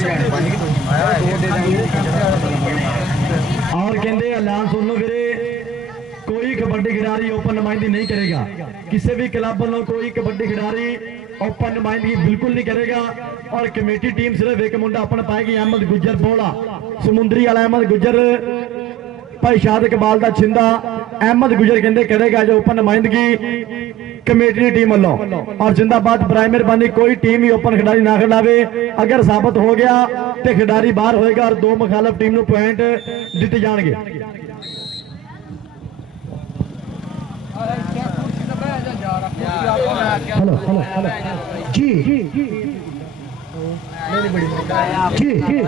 और कहते ऐलान सुन लो वीरे, कोई कबड्डी खिडारी ओपन नुमाइंदगी नहीं करेगा। किसी भी क्लब वालों कोई कबड्डी खिडारी ओपन नुमाइंदगी बिल्कुल नहीं करेगा। और कमेटी टीम सिर्फ एक मुंडा अपना पाएगी, अहमद गुज्जर बोला समुंदरी वाला अहमद गुज्जर, भाई शाद इकबाल का छिंदा अहमद गुज्जर कहते करेगा जो ओपन नुमाइंदगी कमेटी की टीम वालों। और जिंदाबाद बराए मेहरबानी कोई टीम ही ओपन खिडारी ना खिलावे। अगर साबित हो गया तो खिडारी बाहर होएगा और दो मुखालफ टीम को पॉइंट दिते जाएंगे। हेलो हेलो हेलो जी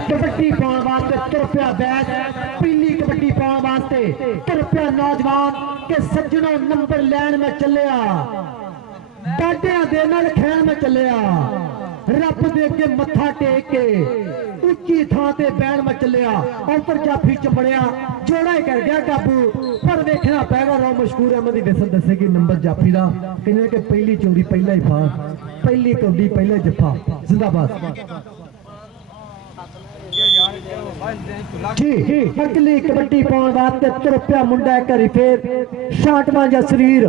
कबड्डी पाने वास्ते तुर पिया बैच, पीली कबड्डी पाने वास्ते तुर पिया नौजवान के सज्जनों नंबर लैन में चलिया, डाडियां दे नाल खेल में चलिया, रब दे अगे मत्था टेक के उच्ची थां ते बैण में चलिया। उपर जाफी चंबड़िया जोड़ा ही कर गया काबू, पर देखना पैगा रो मशहूर अहमद की दसन दसेगी नंबर जाफी का। कहने के पहली चोरी पहला ही फा, पहली कौडी पहला जफा। जिंदाबाद जी। अगली कबड्डी पाने वास्ते तुर पिया मुंडा करी फेर शांटवा जा शरीर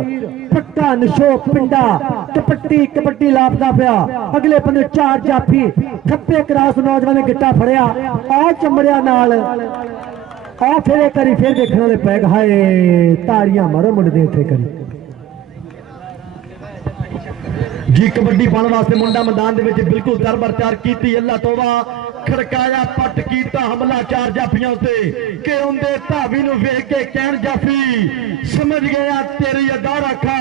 पट्टा नशो पिंडा कपट्टी कबड्डी लापदा पिया। अगले बंदे चार जाफी खप्पे क्रॉस नौजवान ने गिट्टा फड़िया आ चमड़िया नाल आ फिर करी फिर देखने वाले पैग। हाय ताड़ियां मारो मुंडे इत्थे करी जी। कबड्डी पाने वास्ते मुंडा मैदान दे विच बिल्कुल तरबर तैयार की। अल्लाह तौबा खड़काया पट कीता हमला चार जाफियां उत्ते के उनके धावी नूं वेख के कहण जाफी समझ गया तेरी अदा रखा,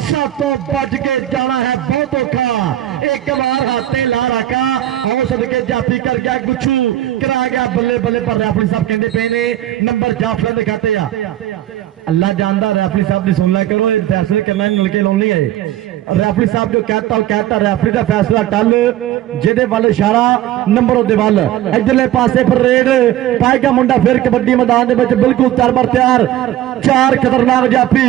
सातों बच के जाना है बहुत औखा, एक बार हाथे ला रखा आओ सदके जाफी कर गया गुच्छू करा गया बल्ले बल्ले। पर रैफरी साहब कहते पे ने नंबर जाफियां दे खाते आ। अल्लाह जानदा रैफरी साहब की सुन लिया करो, फैसले करना नलके लाउण नहीं आए। रैफरी साहब जो कहता वो कहता, रैफरी का फैसला टल जिहदे वल इशारा नंबर उहदे वल। इधरले पासे फिर रेड पाएगा मुंडा फिर कबड्डी मैदान दे विच बिल्कुल तरबर तैयार। चार खतरनाक जाफी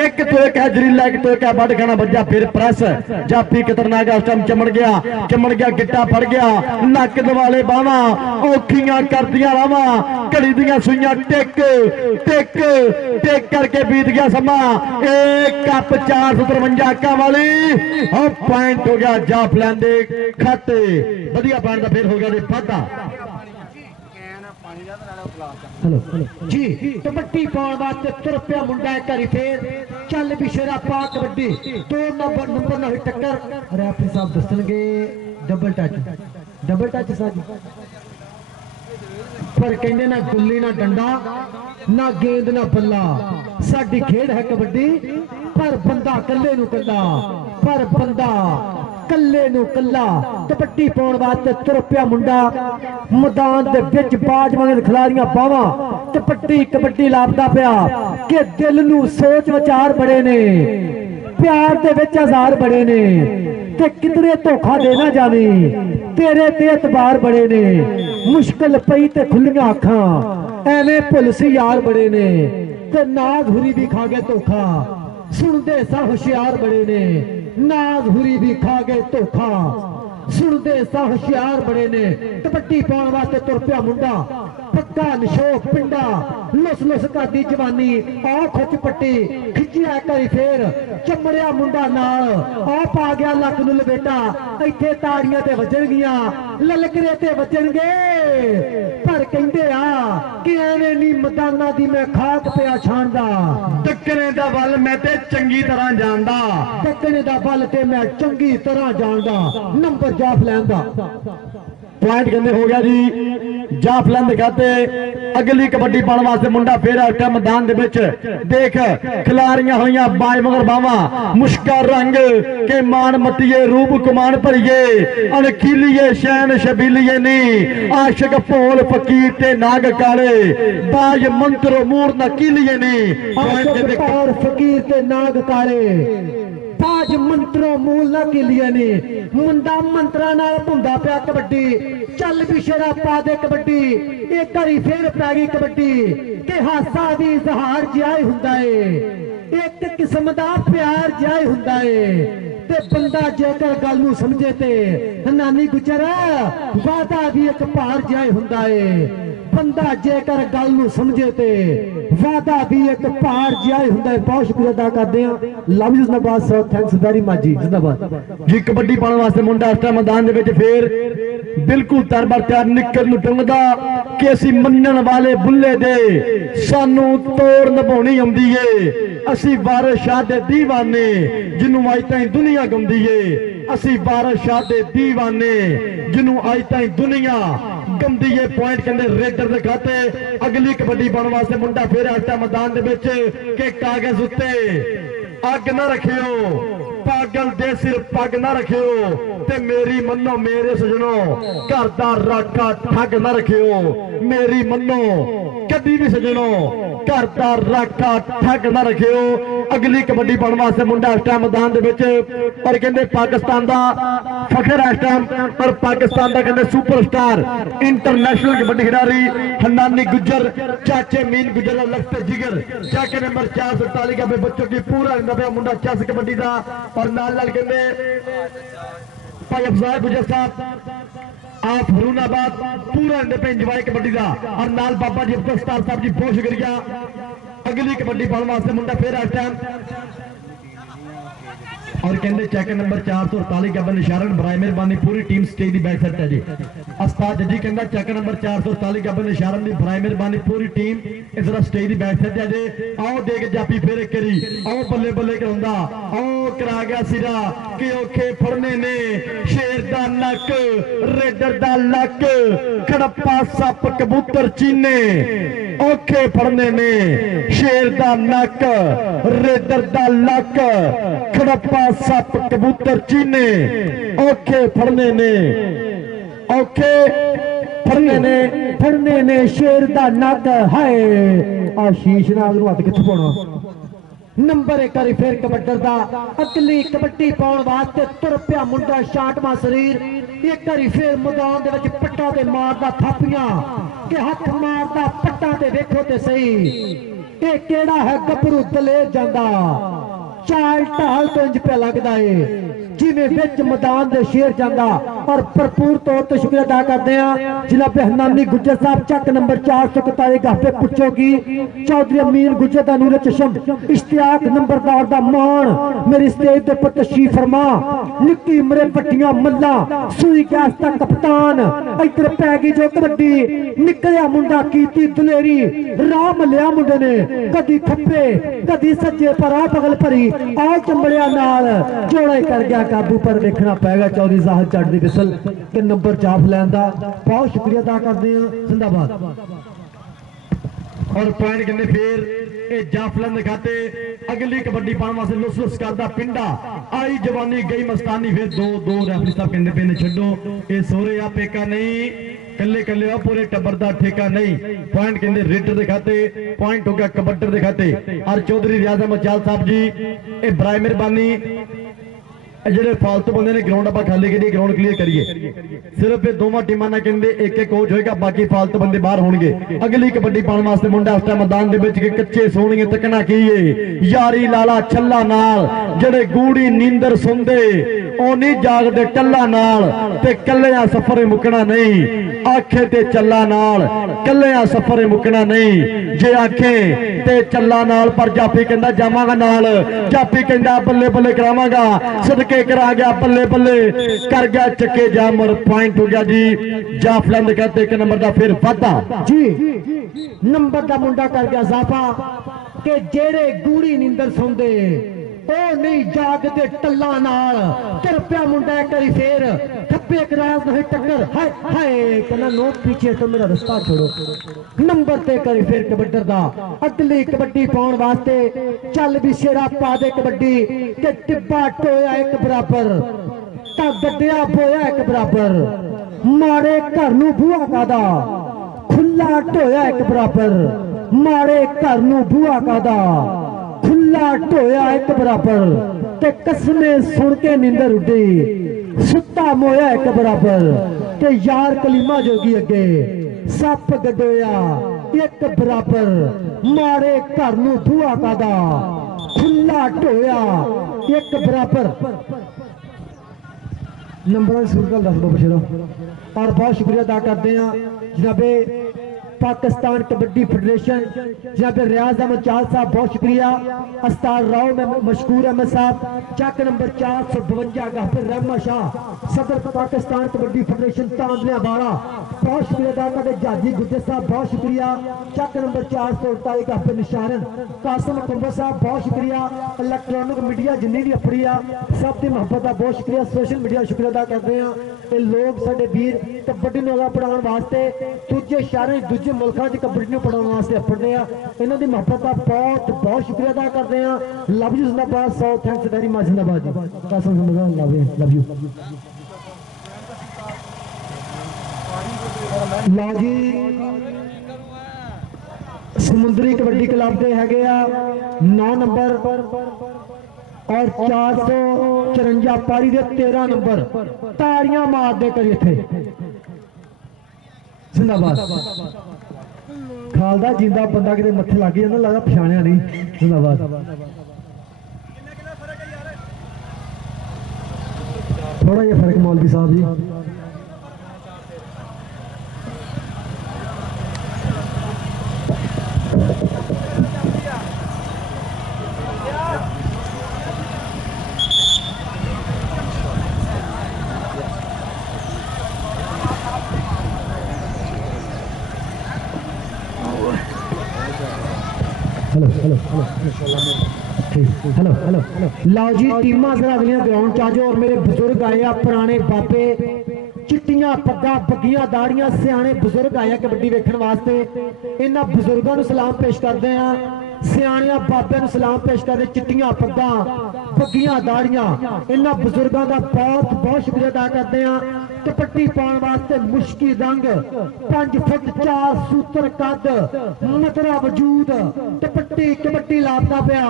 एक तो एक है जरीला, एक तो एक है बड़ खाना बज्जा फिर प्रेस जाफी खतरनाक उस टाइम चमड़ गया गिट्टा फड़ गया नक दवाले बावा औखियां करदियां रावा घड़ी दियां सुइयां टेक टेक टेक करके बीत गया समा। एक कप 453 का वाली और पॉइंट हो गया जाफ लैंदे खाते वधिया पॉइंट का फिर हो गया वाधा। हेलो जी। कबड्डी पाने वास्ते तुर पिया मुंडा करी फेर चल भी शेरा पा कबड्डी दो नंबर ना हुई टक्कर। रैफरी साहब दसणगे डबल टच साजी, पर कहंदे ना गुल्ली ना डंडा ना गेंद ना बल्ला, साडी खेड है कबड्डी पर बंदा कल्ले नूं कल्ला, पर बंदा कल्ले नूं कल्ला। कबड्डी पाउण वास्ते तुर पिया मुंडा मैदान दे विच बाजवान खिलाड़ियां बावां कबड्डी लापदा पिया कि दिल नूं सोच विचार बड़े ने, प्यार दे विच हजार बड़े ने ते कितने धोखा देना जावे तेरे ते एतबार बड़े ने। मुश्किल पई ते खुलियां अखां एवें भुल सी यार बड़े ने ते नाग हुरी भी खा गए धोखा, सुनदे सा होशियार बड़े ने नाग हुरी भी खा गए धोखा, सुनदे सा होशियार बड़े ने। कबड्डी पाने वास्ते तुर पिया मुंडा पक्का नशो पिंडा लुस लुस करदी जवानी आ खुच पट्टी खिचिया करी फेर चमड़िया मुंडा नाल आ पा गया लक नूं लपेटा। इत्थे ताड़ियां ते वजणगियां ललकरे ते वजणगे, पर कहंदे आ कि एवें नी मैदानां दी मैं खाक पिया छाणदा, टक्करे दा बल मैं ते चंगी तरह जानदा, टक्करे दा बल ते मैं चंगी तरह जानदा। नंबर जाफ लैंदा पॉइंट कहते हो गया जी जाफ लैंदे खाते। अगली कबड्डी पाने वास्ते मुंडा फिर आटा मैदान दे विच देख खिलाड़ियां होइयां बाय मगर बावा मुश्का रंग के मान मतिए रूप कुमान भरिए अनखीलिए शैन शबीलिए नी आशिक भोल फकीर ते नाग काले बाज मंत्रो मूर नकीलिए नी फकीर ते नाग काले बाज मंत्रों मूल ना किलिए ने मुंडा मंत्रा नाल भुंदा पिया कबड्डी चल भी शेरा पा दे कबड्डी एक बारी फिर पै गई कबड्डी के हासा भी इजहार जिहा हुंदा है एक किस्म दा प्यार जिहा हुंदा है ਤੇ ਬੰਦਾ ਜੇਕਰ ਗੱਲ ਨੂੰ ਸਮਝੇ ਤੇ ਨਾਨੀ ਗੁਜਰ ਵਾਦਾ ਵੀ ਇੱਕ ਭਾਰ ਜਿਹਾ ਹੀ ਹੁੰਦਾ ਏ ਬੰਦਾ ਜੇਕਰ ਗੱਲ ਨੂੰ ਸਮਝੇ ਤੇ ਵਾਦਾ ਵੀ ਇੱਕ ਭਾਰ ਜਿਹਾ ਹੀ ਹੁੰਦਾ ਏ। ਬਹੁਤ ਸ਼ੁਕਰੀਆ ਅਦਾ ਕਰਦੇ ਆ ਲਵ ਯੂ ਜਿੰਦਾਬਾਦ ਸਰ ਥੈਂਕਸ ਵੈਰੀ ਮਚ ਜੀ ਜਿੰਦਾਬਾਦ ਜੀ। ਕਬੱਡੀ ਪਾਉਣ ਵਾਸਤੇ ਮੁੰਡਾ ਇਸ ਟਾਈਮ ਮੈਦਾਨ ਦੇ ਵਿੱਚ ਫੇਰ ਬਿਲਕੁਲ ਤਰਬਰ ਤਿਆਰ ਨਿੱਕਰ ਨੂੰ ਟੰਗਦਾ ਕਿ ਅਸੀਂ ਮੰਨਣ ਵਾਲੇ ਬੁੱਲੇ ਦੇ ਸਾਨੂੰ ਤੋੜ ਨਿਭਾਉਣੀ ਆਉਂਦੀ ਏ। ਅਸੀਂ ਵਾਰਿਸ ਸ਼ਾਹ ਦੇ دیਵਾਨੇ ਜਿਹਨੂੰ ਅੱਜ ਤਾਈਂ ਦੁਨੀਆ ਗਾਉਂਦੀ ਏ। ਅਸੀਂ ਵਾਰਿਸ ਸ਼ਾਹ ਦੇ دیਵਾਨੇ ਜਿਹਨੂੰ ਅੱਜ ਤਾਈਂ ਦੁਨੀਆ ਗਾਉਂਦੀ ਏ। ਪੁਆਇੰਟ ਕਹਿੰਦੇ ਰੇਡਰ ਦੇ ਖਾਤੇ। ਅਗਲੀ ਕਬੱਡੀ ਪਾਉਣ ਵਾਸਤੇ ਮੁੰਡਾ ਫੇਰ ਇਸ ਟਾਈਮ ਮੈਦਾਨ ਦੇ ਵਿੱਚ ਕਿ ਕਾਗਜ਼ ਉੱਤੇ ਅੱਗ ਨਾ ਰੱਖਿਓ, ਪਾਗਲ ਦੇ ਸਿਰ ਪੱਗ ਨਾ ਰੱਖਿਓ ਤੇ ਮੇਰੀ ਮੰਨੋ ਮੇਰੇ ਸਜਣੋ ਘਰ ਦਾ ਰਾਖਾ ਠੱਗ ਨਾ ਰੱਖਿਓ। ਮੇਰੀ ਮੰਨੋ ਕਦੀ ਵੀ ਸਜਣੋ ਘਰ ਦਾ ਰਾਖਾ ਠੱਗ ਨਾ ਰੱਖਿਓ। ਅਗਲੀ ਕਬੱਡੀ ਪਾਉਣ ਵਾਸਤੇ ਮੁੰਡਾ ਇਸ ਟਾਈਮ ਮੈਦਾਨ ਦੇ ਵਿੱਚ ਪਰ ਕਹਿੰਦੇ ਪਾਕਿਸਤਾਨ ਦਾ ਫਖਰ ਇਸ ਟਾਈਮ ਪਰ ਪਾਕਿਸਤਾਨ ਦਾ ਕਹਿੰਦੇ ਸੁਪਰਸਟਾਰ इंटरनेशनल कबड्डी खिलाड़ी हन्नानी गुज्जर चाचे मीन गुज्जर लखते जिगर चाके नंबर 447 का बच्चों की पूरा मुंडा चस कबड्डी का और नाल नाल कहते भाई अफजाल गुज्जर साहब आप हरूनाबाद पूरा इंजॉय कबड्डी का और नाल बाबा जी अब्दुल सत्तार साहब जी बहुत शुक्रिया। अगली कबड्डी पाने वास्ते मुंडा फिर इस टाइम और कहते चेक नंबर 448 का निशारन बराए मेहरबानी पूरी टीम स्टेज की बैक साइड है जी। उस्ताद जी कहता चेक नंबर 448 का निशारन की बराए मेहरबानी पूरी टीम इस स्टेज की बैक साइड है जी। आओ देख जापी फिर एक करी आओ बल्ले बल्ले करांदा आओ करा गया सिरा कि औखे फड़ने ने शेर दा नक रेडर दा लक खड़प्पा सप कबूतर चीने औखे फड़ने ने शेर दा नक रेडर दा लक खड़प्पा सप कबूतर चीने औखे फड़ने ने औखे फड़ने ने शेर दा नक है आशीष नाग ਨੂੰ ਹੱਥ ਕਿੱਥੇ ਪਾਉਣਾ। नंबर एक बारी फिर कबड्डर दा अगली कबड्डी पाउण वास्ते तुर पिया मुंडा शांटवा शरीर एक बारी फिर मैदान दे विच पट्टा ते मारदा थापियां के हथ मारदा पट्टा ते वेखो ते सही ये केड़ा है गभरू दलेर जांदा चाल ढाल तो इंज पे लगदा है जिवें विच मैदान दे शेर जांदा और भरपूर तौर ते शुक्रिया अदा करदे आ जनाब हन्नानी गुज्जर साहब चक नंबर 441 गाफे पुछो की चौधरी अमीन गुज्जर दा नूर चशम इश्तियाक नंबरदार दा मान मेरी स्टेज दे पर तशरीफ फरमा निक्की उमरे पट्टियां मल्ला सूई गैस दा कप्तान इधर पै गई जो कबड्डी निकलिया मुंडा कीती दलेरी राह मलिया मुंडे ने कदी खप्पे कदी सज्जे पर आ पगल भरी आ चंबड़िया नाल जोड़ा कर गया काबू पर देखना पैगा। चौधरी साहब चढ़ दी विसल के नंबर जाफ लैन दा बहुत शुक्रिया अदा करते हैं जिंदाबाद। और पॉइंट कहते फिर जाफलन दिखाते अगली कबड्डी पाने वास्ते लुस लुस करदा पिंडा आई जवानी गई मस्तानी फिर दो दो रेफरी साहब कहते पे ने छड्डो ये सोरे आ पेका नहीं कल्ले कल्ले पूरे टब्बर दा ठेका नहीं। पॉइंट कहते रेडर दिखाते पॉइंट हो गया कबड्डर दिखाते और चौधरी रियाज अहमद चाल साहब जी ये बराए मेहरबानी ਜਿਹੜੇ फालतू बंदे ने ग्राउंड ਆਪਾਂ ਖਾਲੀ ਕਰੀਏ ग्राउंड क्लीयर करिए सिर्फ ਇਹ ਦੋਵਾਂ ਟੀਮਾਂ ਨਾਲ ਕਹਿੰਦੇ ਇੱਕ ਇੱਕ ਕੋਚ ਹੋਏਗਾ ਬਾਕੀ फालतू ਬੰਦੇ ਬਾਹਰ ਹੋਣਗੇ। ਅਗਲੀ ਕਬੱਡੀ ਪਾਉਣ ਵਾਸਤੇ ਮੁੰਡਾ ਉਸ ਟਾਈਮ ਮੈਦਾਨ ਦੇ ਵਿੱਚ ਕਿ ਕੱਚੇ ਸੋਹਣੀਏ ਤੱਕਣਾ ਕੀ ਏ ਯਾਰੀ ਲਾਲਾ ਛੱਲਾ ਨਾਲ ਜਿਹੜੇ ਗੂੜੀ ਨੀਂਦਰ ਸੁਣਦੇ ਉਹ ਨਹੀਂ ਜਾਗਦੇ ਟੱਲਾ ਨਾਲ ਤੇ ਕੱਲਿਆਂ ਸਫ਼ਰ ਮੁੱਕਣਾ ਨਹੀਂ ਆਖੇ ਤੇ ਚੱਲਾ ਨਾਲ ਕੱਲਿਆਂ ਸਫ਼ਰ ਮੁੱਕਣਾ ਨਹੀਂ ਜੇ ਆਖੇ ਤੇ ਚੱਲਾ ਨਾਲ ਪਰ ਜਾਪੀ ਕਹਿੰਦਾ ਜਾਵਾਂਗਾ ਨਾਲ ਜਾਪੀ ਕਹਿੰਦਾ ਬੱਲੇ ਬੱਲੇ ਕਰਾਵਾਂਗਾ सदके करा गया बल्ले बल्ले कर गया चक्के जाम और पॉइंट हो गया जी। जाफलंद कहते एक नंबर का फिर वादा जी नंबर का मुंडा कर गया जाफा के जेड़े गूड़ी नींदर सौंदे ओ नहीं जागते टल्ला नाल तुर पिया मुंडा एक बारी फिर खप्पे कराज नहीं टक्कर हाय हाय कहना नो पीछे तो मेरा रास्ता छोड़ो। नंबर ते करी फिर कबड्डर दा अगली कबड्डी पाउण वास्ते चल भी शेरा पा दे कबड्डी के टिब्बा टोया एक बराबर ता गड्डिया बोया एक बराबर मारे घर नू बूहा कादा खुला टोया एक बराबर मारे घर नू बूहा कादा खुला टोया एक बराबर ते कसमे सुन के नींदर उड्डी सुता मोया एक बराबर ते यार कलीमा जोगी अगे सप गडोया एक बराबर मारे घर नू बूहा कादा खुला टोया एक बराबर नंबर सूरत दस दो बशेरो और बहुत शुक्रिया अदा करते हैं जनाबे पाकिस्तान कबड्डी फेडरेशन जनाबे रियाज अहमद चाल साहब, बहुत शुक्रिया। अस्ताद राव में मशकूर अहमद साहब, चक नंबर 452 गफर रहमा शाह सदर पाकिस्तान कबड्डी फेडरेशन तांदलिया बाड़ा, बहुत शुक्रिया अदा करते। जाजी गुज्जर साहब बहुत शुक्रिया, चक नंबर 448 गफर निशारन कासिम कंबर साहब बहुत शुक्रिया। इलेक्ट्रॉनिक मीडिया जिन्नी भी अपनी आ सब की मोहब्बत का बहुत शुक्रिया। सोशल मीडिया शुक्रिया अदा करते हैं। ये लोग साडे वीर कबड्डी नूं पढ़ाउण वास्ते दूजे शहरों दूजे मुल्कों च कबड्डी नूं पढ़ाउण वास्ते अपने आ, इन्हां दी मोहब्बत का बहुत बहुत शुक्रिया अदा करते हैं। लव यू जिंदाबाद, सो थैंक्स वेरी मच जिंदाबाद जी। Qasim love you. लो जी समुद्री कबड्डी क्लब के हैगे आ 9 नंबर और 454 पारी दे 13 नंबर, ताड़ियां मार दे करी इत्थे जिंदाबाद। खालदा जिंदा बंदा किते मत्थे लग जांदा, लगदा पछाणिया नहीं। जिंदाबाद। थोड़ा जिहा फर्क मौलवी साहब जी। हेलो लाओ जी टीमां जरा अगलियां ग्राउंड च आ जाओ और मेरे बुजुर्ग आए आ, पुराने बाबे चिट्टियां पग्गां बग्गियां दाड़ियां सियाने बुजुर्ग आए कबड्डी वेखण वास्ते। इन्हां बुजुर्गों नूं सलाम पेश करदे आ, सियाणियां बाबे नूं सलाम पेश करदे। चिट्टियां पग्गां बग्गियां दाड़ियां इन्हां बुजुर्गों का बहुत बहुत शुक्रिया अदा करदे आ। कबड्डी पाउण वास्ते मुश्किल रंग 5 फुट 4 सूत्र कद मतरा वजूद कबड्डी कबड्डी लापता पिया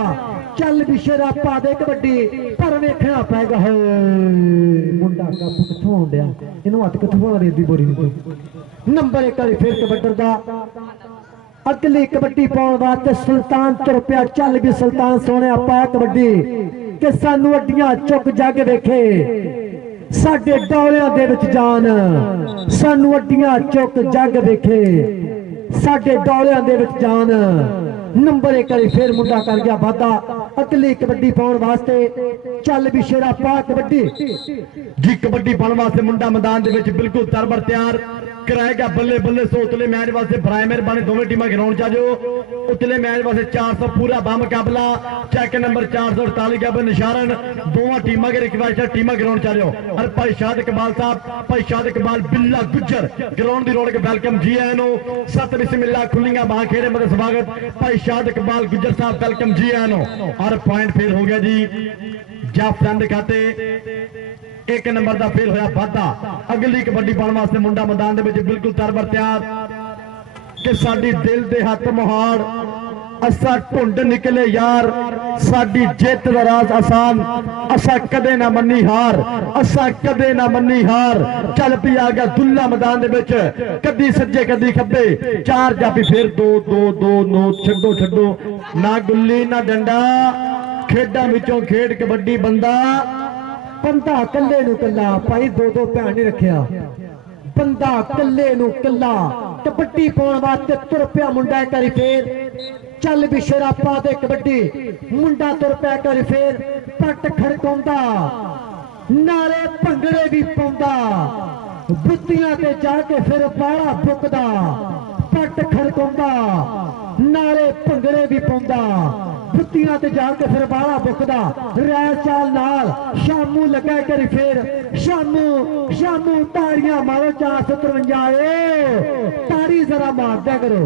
चल बिशेरा पा दे कबड्डी पर वेखना पैगा है मुंडा काबू कित्थों आउंदिया इहनूं हत्थ कित्थों रेत दी बोरी नंबर 1 वाली फिर कबड्डर दा अगली कबड्डी पाउण वास्ते सुल्तान तुर पिया चल भी सुल्तान सोहणिया पा कबड्डी कि सानू अड्डियां चुक जग वेखे साडे डौलियां दे विच जान सानू अड्डियां चुक जग वेखे साडे डौलियां दे विच जान। नंबर 1 वाली फिर मुंडा कर गया वादा अगली कबड्डी पाउण वास्ते चल भी शेरा पा कबड्डी जी कबड्डी पाउण वास्ते मुंडा मैदान दे विच बिल्कुल तरबर तैयार कराएगा बल्ले बल्ले सो उतले मैच वास्ते बराए मेहरबानी दोवें टीमां ग्राउंड च आ जाओ। उतले मैच वास्ते 400 पूरा बा मुकाबला चेक नंबर 448 गैब निशारन दोवां टीमां के रिक्वेस्ट टीमां ग्राउंड च आ जाओ। और भाई शाद इकबाल साहब भाई शाद इकबाल बिल्ला गुज्जर ग्राउंड दी रोड के वेलकम जी आए नो सत बिस्मिल्लाह खुलियां बाह खेड़े मतलब स्वागत भाई शाद इकबाल गुज्जर साहब वेलकम जी आए नो। और पॉइंट फेल हो गया जी जाफर खाते 1 नंबर का फेल होया वाधा। अगली कबड्डी पाउण वास्ते मुंडा मैदान दे विच बिल्कुल तरबर तैयार कि साडी दिल दे हथ मुहाड़ असा ढुंड निकले यार साडी जित दा राज आसान असा कदे ना मन्नी हार असा कदे ना मन्नी हार। चल पी आ गया दुल्ला मैदान दे विच कदी सज्जे कदी खब्बे 4 जाफी फिर 2 2 2 9 छड्डो छड्डो ना गुल्ली ना डंडा खेडां विचों खेड कबड्डी बंदा बंदा कल्ले नूं कल्ला भाई 2-2 भैन नहीं रखिया बंदा कल्ले नूं कल्ला कबड्डी पाउण वास्ते तुर पिया मुंडा एक बारी फिर चल भी शरापा दे कबड्डी मुंडा तुर पिया एक बारी फिर पट खड़काउंदा नाले भंगड़े भी पाउंदा बुत्तियां ते जाके फिर बाड़ा बुकदा पट खड़काउंदा नाले भंगड़े भी पाउंदा बुत्तियां ते जाके फिर बाड़ा बुकदा रैल चाल नाल शामू लगा करी फिर शामू शामू ताड़ियां मारो 453 ताड़ी जरा मार दिया करो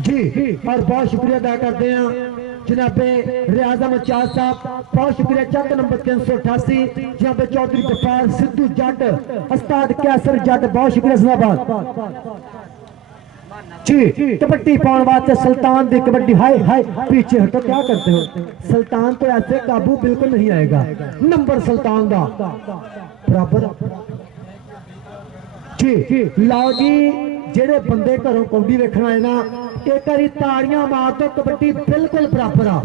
जी। और बहुत शुक्रिया अदा करते हैं जनाबे रियाज अहमद चाल साहब बहुत शुक्रिया। चक नंबर 388 जनाबे चौधरी गफ्फार सिद्धू जट उस्ताद कैसर जट बहुत शुक्रिया जिंदाबाद जी। कबड्डी पाउण वास्ते सुल्तान दी कबड्डी हाय हाय पीछे हटो क्या करते हो सुल्तान तो ऐसे काबू बिल्कुल नहीं आएगा। नंबर सुल्तान दा बराबर जी। लाओ जी जेड़े बंदे घरों कबड्डी वेखण आए ना एक बारी ताड़ियां मार दो कबड्डी बिल्कुल बराबर आ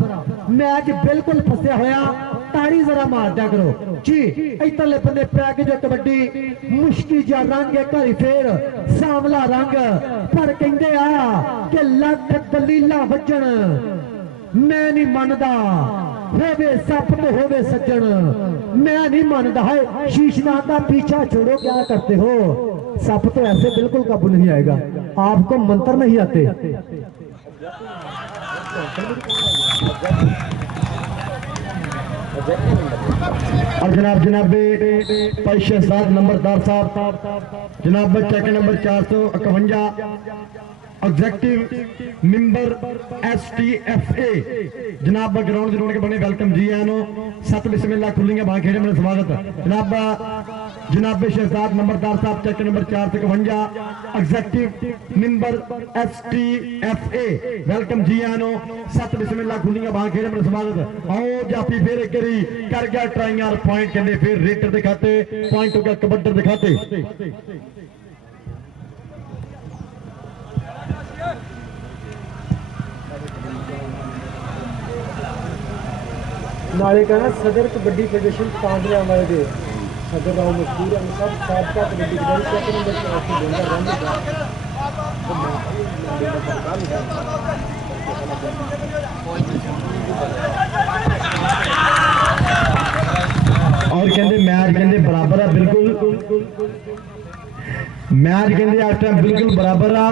मैच बिल्कुल फसिया होया ताड़ी जरा मार दिया करो जी। इधरले बंदे पै गई जो कबड्डी मुश्किल जा रंग है घरी फेर सांवला रंग पर कहंदे आ कि लख दलीला वजन मैं नहीं मनदा होवे सप तो होवे सज्जन मैं नहीं मानता है। शीशनाग का पीछा छोड़ो क्या करते हो सप तो ऐसे बिल्कुल काबू नहीं आएगा आपको मंत्र नहीं आते। और जनाब जनाबे पैशे साथ नंबरदार साहब जनाब चेक नंबर 451 एग्जेक्टिव मेंबर STFA जनाब ग्राउंड जरूर के बने वेलकम जी आनो सत बिस्मिल्लाह खुलेंगे वहां खेड़े में स्वागत जनाब जनाब शहजाद नंबरदार साहब Chak number 451 executive member STFA welcome ji आनो सत बिस्मिल्लाह खुलेंगे वहां खेड़े में स्वागत। आओ जाफी फिर एक करी कर गया ट्राई और पॉइंट कहते फिर रेटर दिखाते पॉइंट हो गया कबड्डर दिखाते। नाले कहना सदर कबड्डी फेडरेशन कांगड़ा वाले दे सदर राव मशहूर है सब साबका कबड्डी खिलाड़ी सेकंड नंबर पे आके बोलता और कहते मैच कहते बराबर है बिल्कुल मैच कहते इस टाइम बिल्कुल बराबर आ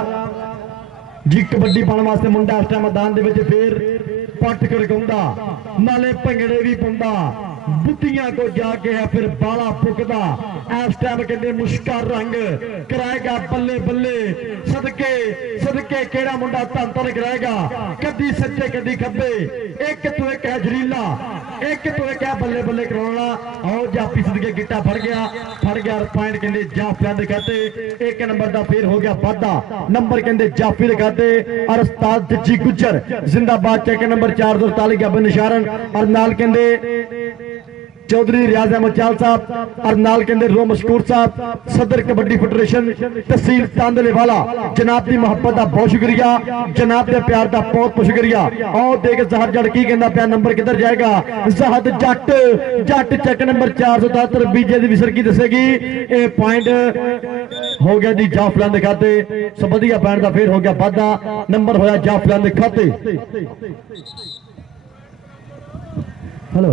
जी। कबड्डी पाने वास्ते मुंडा इस टाइम मैदान दे विच फिर पट खड़काउंदा नाले भंगड़े भी पाउंदा बुद्धियां को जाके है फिर बाला फुकदा इस टाइम कहते मुश्का रंग कराएगा बल्ले बल्ले सदके सदके केड़ा मुंडा धन धन कराएगा कदी सज्जे कदी खब्बे एक तो एक है जरीला एक तो एक है बल्ले बल्ले कराना। और जाफी सदके गिट्टा फड़ गया पॉइंट कहते जाफिया दिखाते एक नंबर का फिर हो गया वाधा नंबर कहते जाफी दिखाते और उस्ताद जज्जी गुज्जर जिंदाबाद चेक नंबर 443 गबन निशारन और नाल कहते चौधरी रियाज अहमद चाल साहब और नाल कहते रो मशकूर साहब सदर कबड्डी फेडरेशन तहसील तांदलेवाला जनाब की मोहब्बत का बहुत शुक्रिया जनाब के प्यार का बहुत बहुत शुक्रिया। आओ देख जहर जट की कहना प्यार नंबर किधर जाएगा जहद जट जट चेक नंबर 473 बीजे की विसर की दसेगी ये पॉइंट हो गया जी जाफिला के खाते सो वधिया पैण का फिर हो गया वाधा नंबर होया जाफिला के खाते। हेलो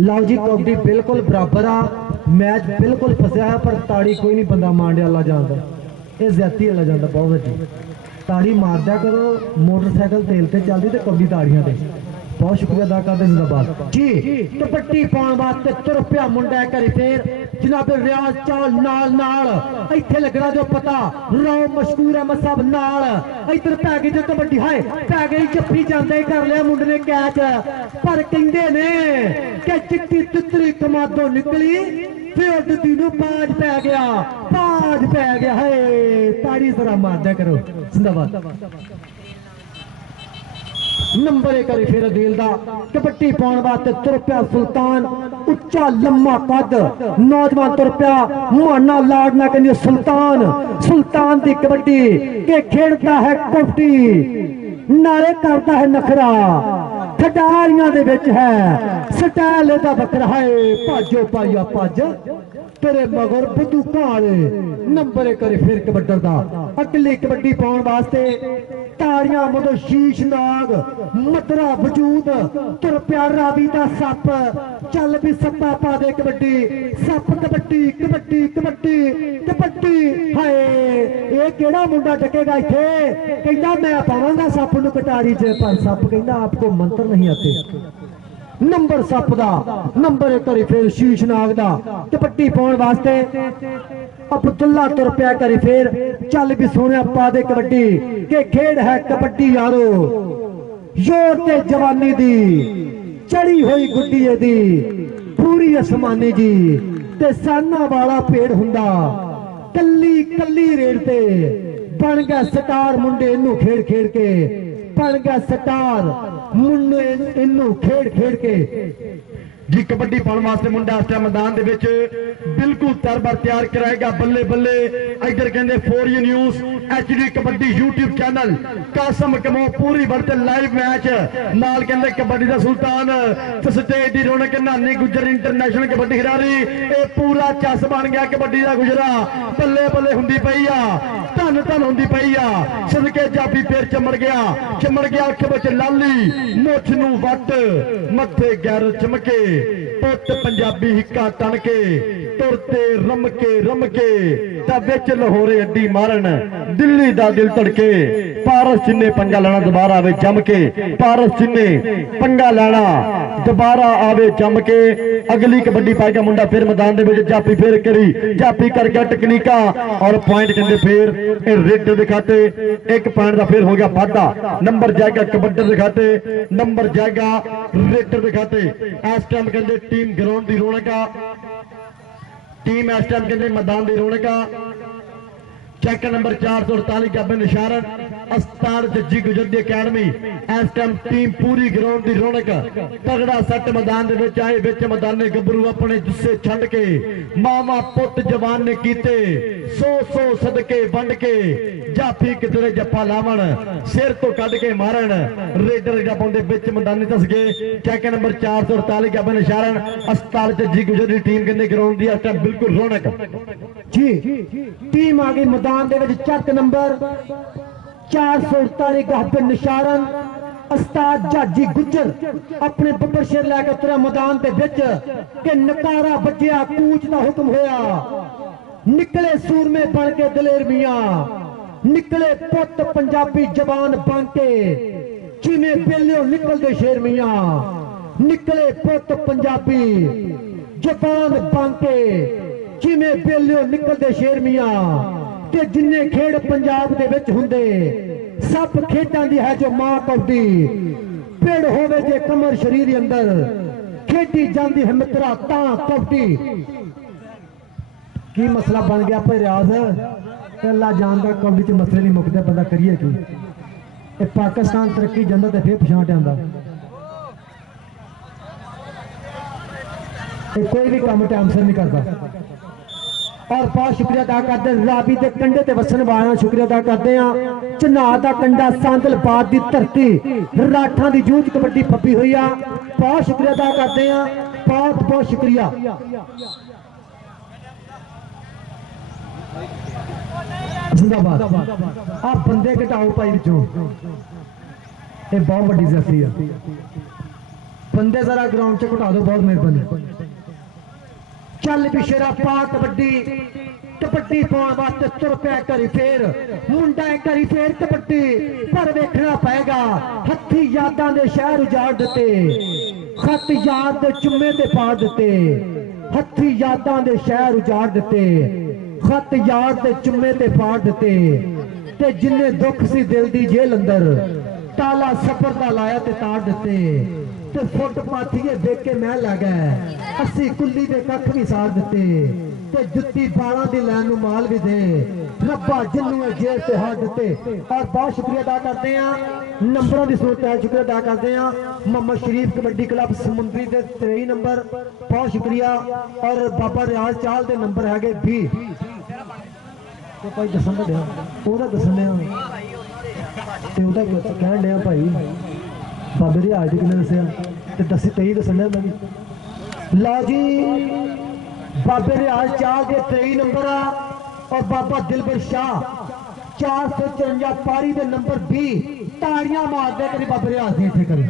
लाओ जी कबड्डी बिल्कुल बराबर आ मैच बिल्कुल फसिया है पर ताड़ी कोई नहीं बंदा मांडे वाला जानता ये ज्यादती वाला जानता बहुत वड्डी ताड़ी मार दिया करो मोटरसाइकिल तेल ते चलती तो कबड्डी ताड़ियां ते बहुत शुक्रिया अदा करते जिंदाबाद जी। कबड्डी पाने वास्ते तुर पिया मुंडा करी फिर जनाब रियाज चाल नाल नाल इत्थे लगना जो पता रो मशहूर है मसाब नाल इधर पै गई जो कबड्डी हाय पै गई जफ्फी जांदे कर लिया मुंडे ने कैच पर कहंदे ने कि चिट्टी तितरी कमादों निकली फिर तीनों पांच पै गया है ताड़ी जरा मार दिया करो जिंदाबाद। नंबर एक करी फिर दिल दा कबड्डी पाने वास्ते तुर पिया सुल्तान उच्चा लम्मा कद नौजवान तुर पिया मुहाना लाडना कहंदी सुल्तान दी कबड्डी के खेड़ता है कबड्डी नारे करता है नखरा खिडारियां दे विच है स्टाइल दा बकरा है भाजो पाइया भज तेरे मगर बुद्धू काले। नंबर एक करी फिर कबड्डर दा अगली कबड्डी पाने वास्ते ताड़ियां मतलब शीश नाग मदरा वजूद तुर प्यारा भी दा सप चल भी सप्पा पा दे कबड्डी सप कबड्डी कबड्डी कबड्डी कबड्डी हाय ये केड़ा मुंडा टकेगा इत्थे कहंदा मैं पावांगा सप नूं कटारी च पर सप कहंदा आपको मंत्र नहीं आते। नंबर सप दा नंबर एक करी फिर शीश नाग दा कबड्डी पाउण वास्ते अब्दुल्ला तुर पिया करी फिर चल भी सोने पा दे कबड्डी के खेड है कबड्डी यारो जोर ते जवानी दी चढ़ी हुई गुड्डी दी पूरी आसमानी जी ते साना वाला पेड़ हुंदा कल्ली कल्ली रेड़ ते बन गया स्टार मुंडे इनू खेड़ खेड़ के बन गया स्टार मुंडे इनू खेड़ खेड़ के जी कबड्डी पाने वास्ते मुंडा इस टाइम मैदान दे विच बिल्कुल तरबर तैयार कराएगा बल्ले बल्ले इधर कहंदे for you news HD kabaddi YouTube channel कासम कमो पूरी बढ़ते लाइव मैच नाल कहंदे कबड्डी दा सुल्तान ते स्टेज दी रौनक नानी गुजर इंटरनेशनल कबड्डी खिडारी ए पूरा चस बन गया कबड्डी दा गुजरा बल्ले बल्ले हुंदी पई आ धन धन हुंदी पई आ सदके जाफी फिर चिमड़ गया अख विच लाली मुछ नूं वट मथे गैर चमके पुत पंजाबी हिक्का तन के तुरते रमके ता विच लाहौरे अड्डी मारन दिल्ली दा दिल धड़के पारस चिन्ने पंगा लाना दोबारा आवे जम के पारस चिन्ने पंगा लाना दोबारा आवे जम के अगली कबड्डी पाएगा मुंडा फिर मैदान दे विच जापी फिर करी जापी कर गया टकनीका और पॉइंट कहंदे फिर रेडर दिखाते एक पॉइंट दा फिर हो गया वाधा नंबर जाएगा कबड्डी दिखाते नंबर जाएगा रेडर दिखाते इस टाइम कहंदे टीम ग्राउंड दी रौनक टीम इस टाइम कहंदे मैदान दी रौनक चेक नंबर 448 गाबे निशारन अस्तार जज्जी गुजर दी अकेडमी इस टाइम टीम पूरी ग्राउंड दी रौनक तगड़ा सट मैदान दे विच आए विच मैदाने गबरू अपने जुस्से छंड के मामा पुत जवान ने कीते 100 सदके वंड के जाफी कितने जप्पा लावन सिर तो कढ के मारन रेडर दा पाउंदे विच मैदानी दस गए चेक नंबर 448 गाबे निशारन अस्तार जज्जी गुजर दी टीम कहंदे ग्राउंड दी इस टाइम बिल्कुल रौनक जी टीम आ गई मैदान दे विच चक नंबर 448 गाबे निशारन उस्ताद जाजी गुजर अपने बब्बर शेर लैके तुरा मैदान दे विच के नकारा बजिया कूच दा हुक्म होया निकले सूरमे बन के दलेर मियां निकले पुत पंजाबी जवान बन के जिवें बेलियों निकलदे शेर मियां निकले पुत पंजाबी जवान बन के जिवें बेलियों निकलदे शेर मियां ते जिन्ने खेड पंजाब दे विच हुंदे सब खेडां दी है जो मां कौडी पेड़ होवे जे कमर शरीर अंदर खेडी जांदी है मित्रा तां कौडी की मसला बन गया पे रियाज अल्लाह जानदा कौडी च मसले नहीं मुकदे बंदा करिए की ए पाकिस्तान तरक्की जंदा ते फिर पछाण आंदा कोई भी काम टाइम सिर नहीं करता और बहुत शुक्रिया अदा करते रावी के कंढे ते वसन वाला शुक्रिया अदा करते हैं झना का कंढा सांदलबाद की धरती राठा की जूझ कबड्डी फब्बी हुई आ बहुत शुक्रिया अदा करते हैं बहुत बहुत शुक्रिया जिंदाबाद आप बंदे घटाओ भाई विचों ये बहुत बड़ी ज्यादती है बंदे जरा ग्राउंड च घटा दो बहुत मेहरबानी चल पिछेरा पा कबड्डी कबड्डी पाने वास्ते तुर पे करी फेर मुंडा करी फेर कबड्डी पर वेखना पेगा हथी यादां दे शहर उजाड़ दिते खत याद दे चुम्मे ते पा दिते हथी यादां दे शहर उजाड़ दिते खत याद दे चुम्मे ते पा दिते ते जिन्ने दुख सी दिल दी जेल अंदर ताला सफर दा लाया ते तार दिते ते फुट पाथिए देख के मैं लै गए अस्सी कुल्ली दे कख भी सार दिते ते जुत्ती बाला दी लैन नूं माल भी दे रब्बा जिन्नू जेल ते हार दिते और बहुत शुक्रिया अदा करते हैं नंबरों की सूरत है शुक्रिया अदा करते हैं मोहम्मद शरीफ कबड्डी क्लब समुंदरी के 23 नंबर बहुत शुक्रिया और बाबा रियाज चाल के नंबर है 20 तो भाई दसन दसन कह दिया भाई बाबे रियाज किन्ने दसिया दसी 23 दसन लो जी बाबे रियाज चाल के 23 नंबर और बाबा दिलबर शाह 454 पारी के नंबर 20 ताड़ियां मारते करी बाबे रियाज दी इत्थे करी